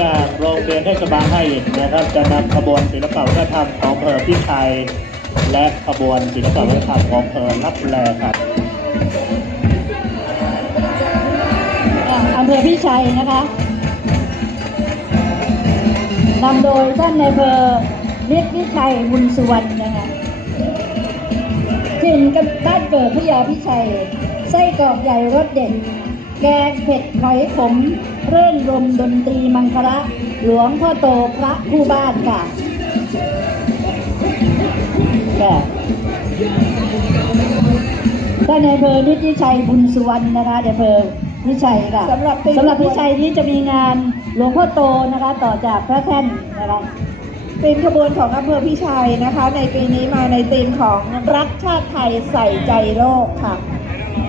จากโรงเรียนเทศบาลให้นะครับ จะนำขบวนศิลปวัฒนธรรมของอำเภอพิชัยและขบวนศิลปวัฒนธรรมของอำเภอรับแลครับอำเภอพิชัยนะคะนำโดยท่านนายอำเภอฤทธิ์วิชัยบุญสุวรรณนะคะถิ่นกับบ้านเกิดพระยาพิชัย ไส้กรอกใหญ่รสเด็ด แกงเผ็ดหอยขมเรื่นรมดนตรีมังคละหลวงพ่อโตพระคู่บ้านค่ะค่ะท่านนายอำเภอฤทธิ์วิชัยบุญสุวรรณนะคะนายอำเภอวิชัยค่ะสำหรับปีสำหรับพิชัยนี้จะมีงานหลวงพ่อโตนะคะ ต่อจากพระแท่นนะคะธีมขบวนของอำเภอพิชัยนะคะ ในปีนี้มาในธีมของรักชาติไทยใส่ใจโลกค่ะ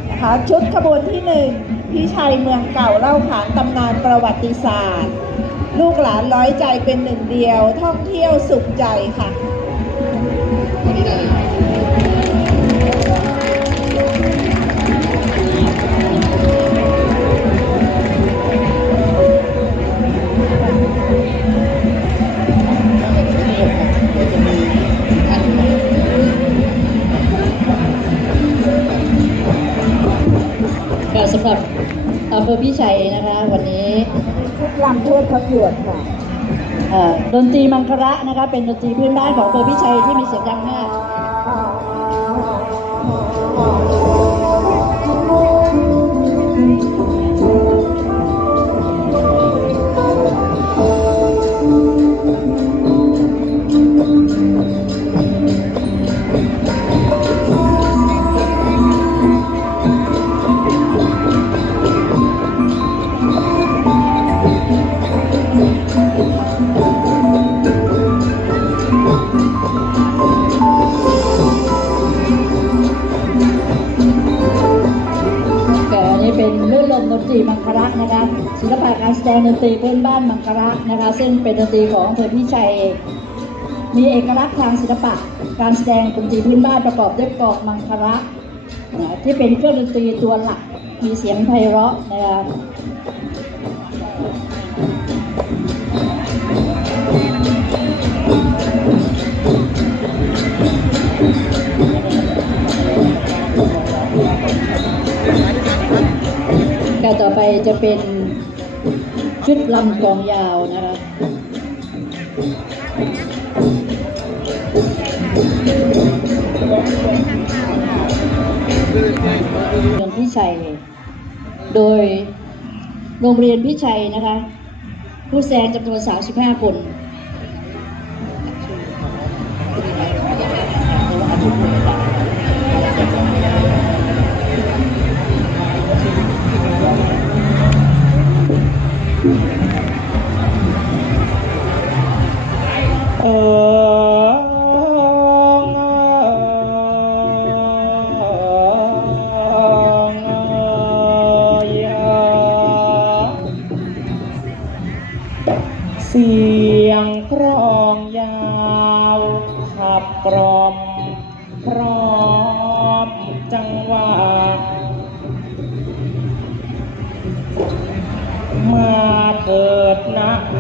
นะคะชุดขบวนที่หนึ่ง พี่ชายเมืองเก่าเล่าขานตำนานประวัติศาสตร์ ลูกหลานร้อยใจเป็นหนึ่งเดียวท่องเที่ยวสุขใจค่ะ อำเภอพิชัยนะคะ วันนี้ชุดลำเทิดพระเกียรติค่ะเอ่อดนตรีมังคระนะคะ เป็นดนตรีพื้นบ้านของอำเภอพิชัยที่มีเสียงดังมาก ตรีพื้นบ้านมังคระนะคะ ซึ่งเป็นดนตรีของอำเภอพิชัยมีเอกลักษณ์ทางศิลปะ การแสดงดนตรีพื้นบ้านประกอบด้วยกลองมังคระนะที่เป็นเครื่องดนตรีตัวหลัก มีเสียงไพเราะนะคะการต่อไปจะเป็น ชุดลำกลองยาวนะคะโรงพิชัย โดยโรงเรียนพิชัยนะคะ ผู้แสดงจำนวน 35 คน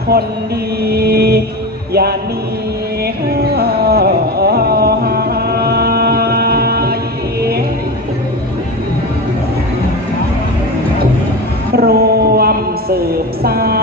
คนดี อย่าหนีรวมสืบสาน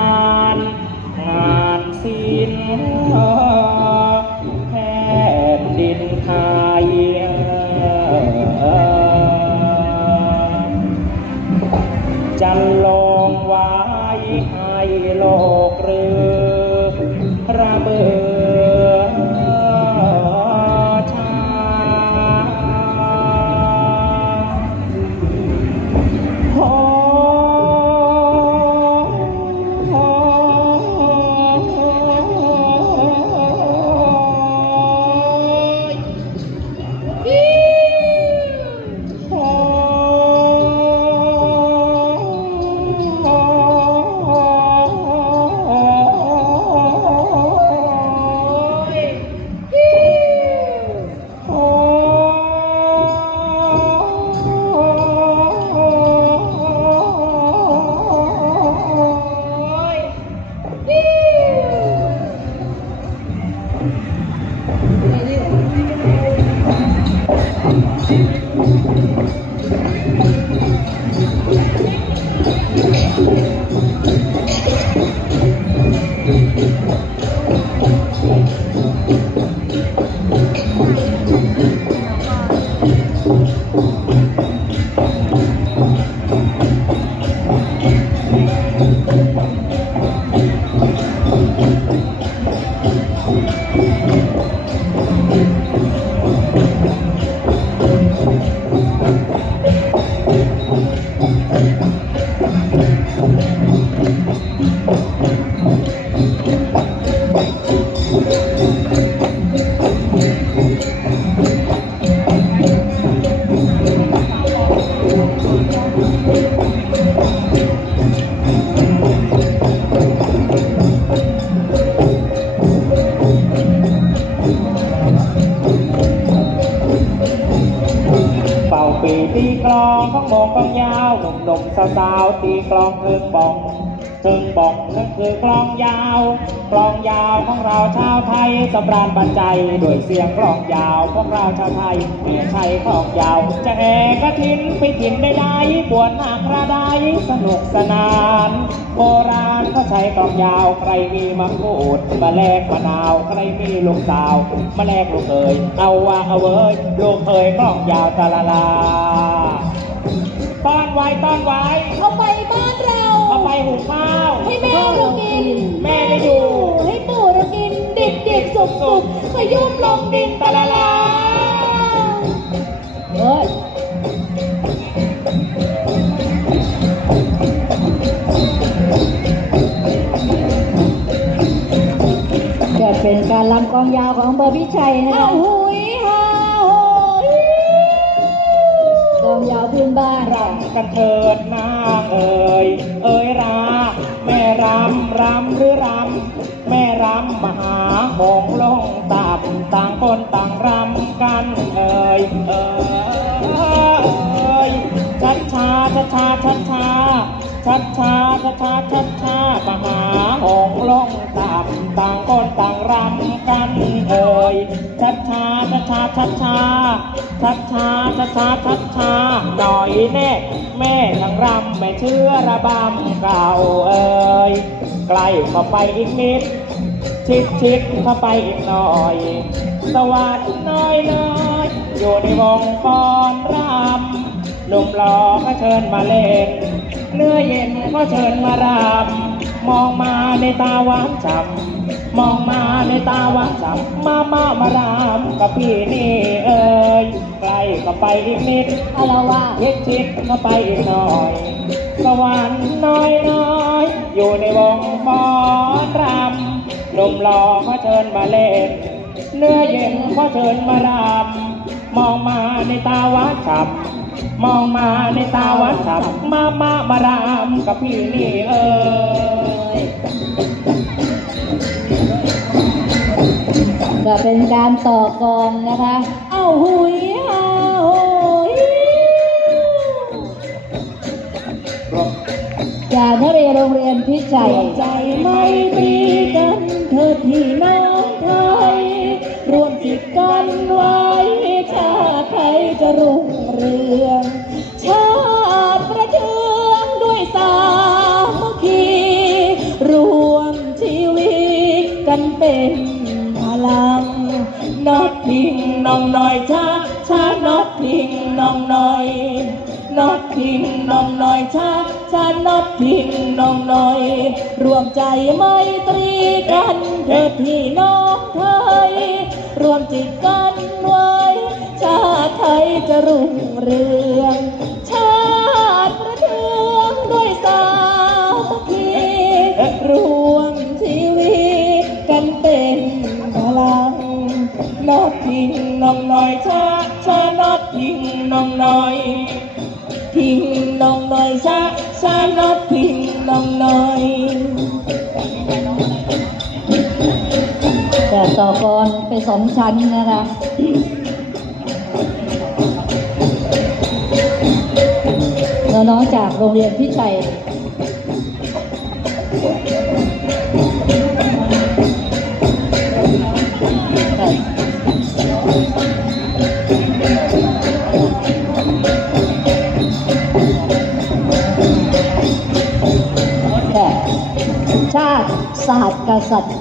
ตีกลองข้องโมงข้องยาวหนุ่มหนุ่มๆสาวๆตีกลองเทิงบอง เทิงบองนั่นคือกลองยาวกลองยาวของเราชาวไทยสำราญบรรใจด้วยเสียงกลองยาวพวกเราชาวไทยเมียไทยกลองยาว จะแห่กระถินไปกินได้ได้บวชหนักระไดสนุกสนาน โบราณเขาใช้กลองยาวใครมีมะกรูดมะแลกมะนาวใครมีลูกสาวมะแลกลูกเขยเอาว่าเอาเว้ยลูกเขยกลองยาวตะละลาต้อนไว้ต้อนไว้เอาไปบ้านเรา ไปหุงข้าวให้แม่เรากิน แม่ไม่อยู่ ให้ปู่เรากินดิบดิบสุกสุกขยุบลงดินตะละลาเฮ้ยจะเป็นการลำกลองยาวของอำเภอพิชัยนะคะ พื้นบ้านรำกันเถิดนางเอ่ยเอ่ยราแม่รำรำหรือรำแม่รำมหาหงลงตับต่างคนต่างรำกันเอ่ยเอ่ยชัดชาชัดชาชัดชา ชัดชาชัดชาชัดชามหาหงลงตับต่างคนต่างรำกันเอ่ยชัดชาชัดชาชัดชาชัดชาชัดชาชัดชาหน่อยแน่แม่ทั้งรำแม่เชื่อระบำเก่าเอ่ยใกล้เข้าไปอีกนิด ชิดชิดเข้าไปอีกหน่อย สวัสดีน้อยน้อยอยู่ในวงฟ้อนรำ หนุ่มหล่อก็เชิญมาเล่นเนื้อเย็นก็เชิญมารำมองมาในตาหวานฉ่ำมองมาในตาหวานฉ่ำมามามารำกับพี่นี่เอ่ยใกล้เข้าไปอีกนิดอาละว่าดชิดชิดเข้าไปอีกหน่อยสวรรค์น้อยน้อยอยู่ในวงฟอรำหนุ่มหล่อก็เชิญมาเล่นเนื้อเย็นก็เชิญมารำมองมาในตาหวานฉ่ำ มองมาในตาหวานฉ่ำมามามารำกับพี่นี่เอ้ยก็เป็นการต่อกองนะคะ เอาหุยฮาโหยจากนักเรียนโรงเรียนพิจัย ใจไม่ตรีกันเถิดพี่น้องไทยรวมจิตกันไว้ชาติไทย จะรุ่งเรือง ชาติประเทืองด้วยสามัคคีรวมชีวิตกันเป็นพลังนอดทิ้งน้องน้อยชาชานอดทิ้งน้องน้อยนอดทิ้งน้องน้อยชาชานอดทิ้งน้องน้อย รวมใจไม่ตรีกันเถิดพี่น้องไทย รวมจิตกัน จะรุ่งเรือง ชาติประเทืองด้วยสามัคคีรวมชีวิตกันเป็นพลังนอดทิ้งน้องน้อยชาชานอดทิ้งน้องน้อย ทิ้งน้องน้อยชาชานอดทิ้งน้องน้อยแต่ต่อกรเป็นสองชั้นนะคะ น้องๆจากโรงเรียนพิชัยแต่ชาติศาสตร์กษัตริย์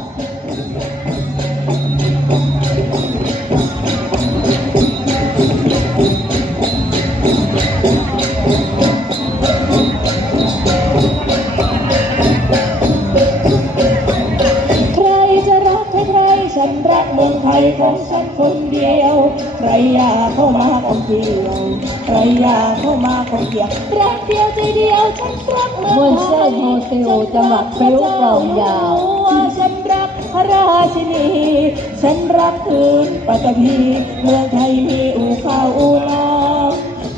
รักเดียวใจเดียวฉันรักเมืองมวลเส้นโฮเทลจังหวัดพะยุกลองยาวฉันรักพระราชินี ฉันรักคืนปัตตภีเมืองไทยมีอู่ข้าวอู่นา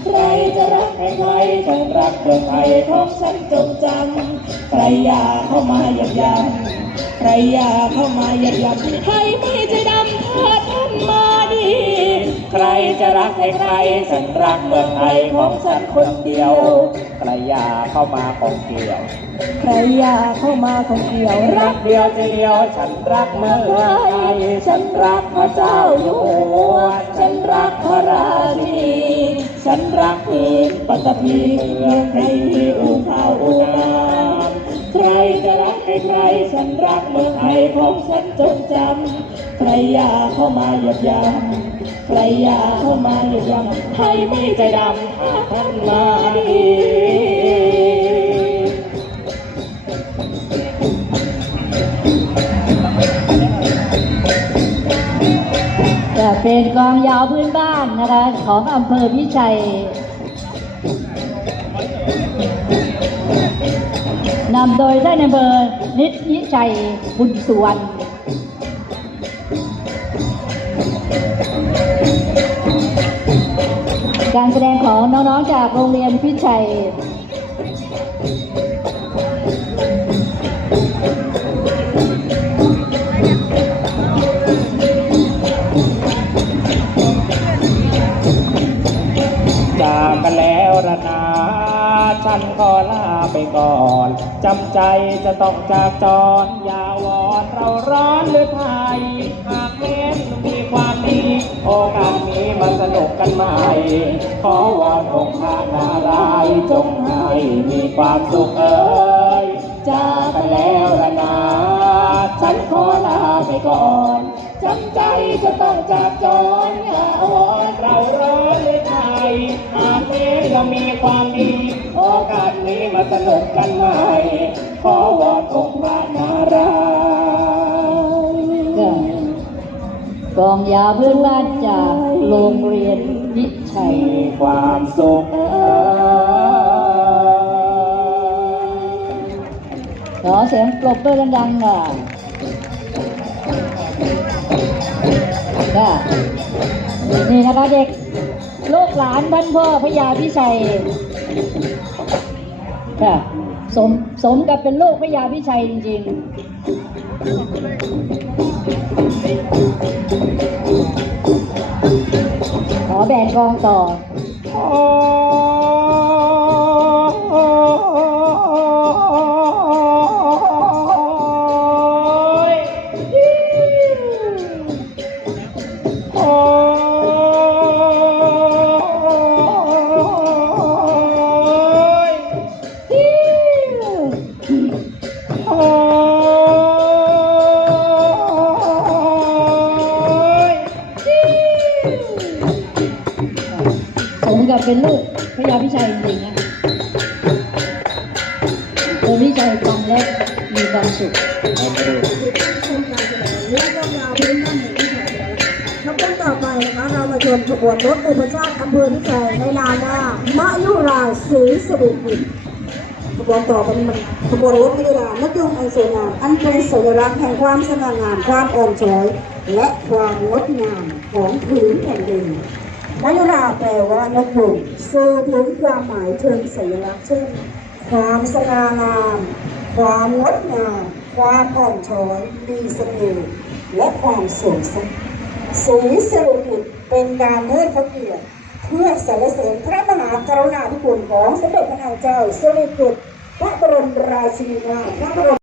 ใครจะรักใครใครฉันรักเมืองไทยของฉันจงจำใครอยากเข้ามาหยับยันใครอยากเข้ามาหยับยันใครไม่ใจ ใครจะรักใครใครฉันรักเมืองไทยของฉันคนเดียวใครอยากเข้ามาของเกี่ยว ใครอยากเข้ามาของเกี่ยว รัรักกเดียวใจเดียวฉันรักเมืองไทยฉันรักพระเจ้าอยู่หัวฉันรักพระราชินีฉันรักพื้นปัตตภีเมืองไทยมีอู่ข้าวอู่น้ำใครจะรักใครใครฉันรักเมืองไทยของฉันจงจำใครอยากเข้ามาเหยียบย่ำ ใครอยากเข้ามาเหยียบย่ำไทยไม่ใจดำท่านมาดีจะเป็นกองยาวพื้นบ้านนะคะ ของอำเภอพิชัยนำโดยท่านนายอำเภอนิดนิชัยบุญสุวรรณ การแสดงของน้องๆ จากโรงเรียนพิชัยจากกันแล้วระนาฉันขอลาไปก่อน จำใจจะต้องจากจรอย่าวอนเราร้อนหรือไท โอกาสนี้มาสนุกกันใหม่ ขอวอนองค์พระนารายณ์จงให้มีความสุขเอ่ยจากกันแล้วระนาฉันขอลาไปก่อนจำใจจะต้องจากจรอย่าวอนเราร้อนหรือไทยหากเม้นเรามีความดี โอกาสนี้มาสนุกกันใหม่ ขอวอนองค์พระนาราย องยาวพื้นบ้านจากโรงเรียนพิชัย มีความสุขเอ่ยขอเสียงปรบมือดังๆค่ะค่ะนี่นะคะเด็กลูกหลานท่านพ่อพญาพิชัยค่ะสมสมกับเป็นลูกพญาพิชัยจริงๆ ขอแบ่งกองต่อ โอ้ กับเป็นลูกพระยาพิชัยจริงๆนะโอพิชัยฟังแล้วมีความสุขแล้วก็ต่อไปนะคะเรามาชมขบวนรถอุปชาติอำเภอพิชัยในนามว่ามะยุราศรีสรุปิขบวนต่อไปนี้มันขบวนรถมะยุรานกยุงอันสวยงามอันเป็นสัญลักษณ์แห่งความสง่างามความอ่อนช้อยและความงดงามของผืนแผ่นดิน มะยุราแปลว่านกยุงสื่อถึงความหมายเชิงสัญลักษณ์เช่น ความสง่างาม ความงดงาม ความอ่อนช้อยมีเสน่ห์และความสวยสดสีสริกิตเป็นการเทิดพระเกียรติเพื่อสรรเสริญพระมหากรุณาธิคุณของสมเด็จพระนางเจ้าสิริกิติ์พระบรมราชินีนาถพระบรม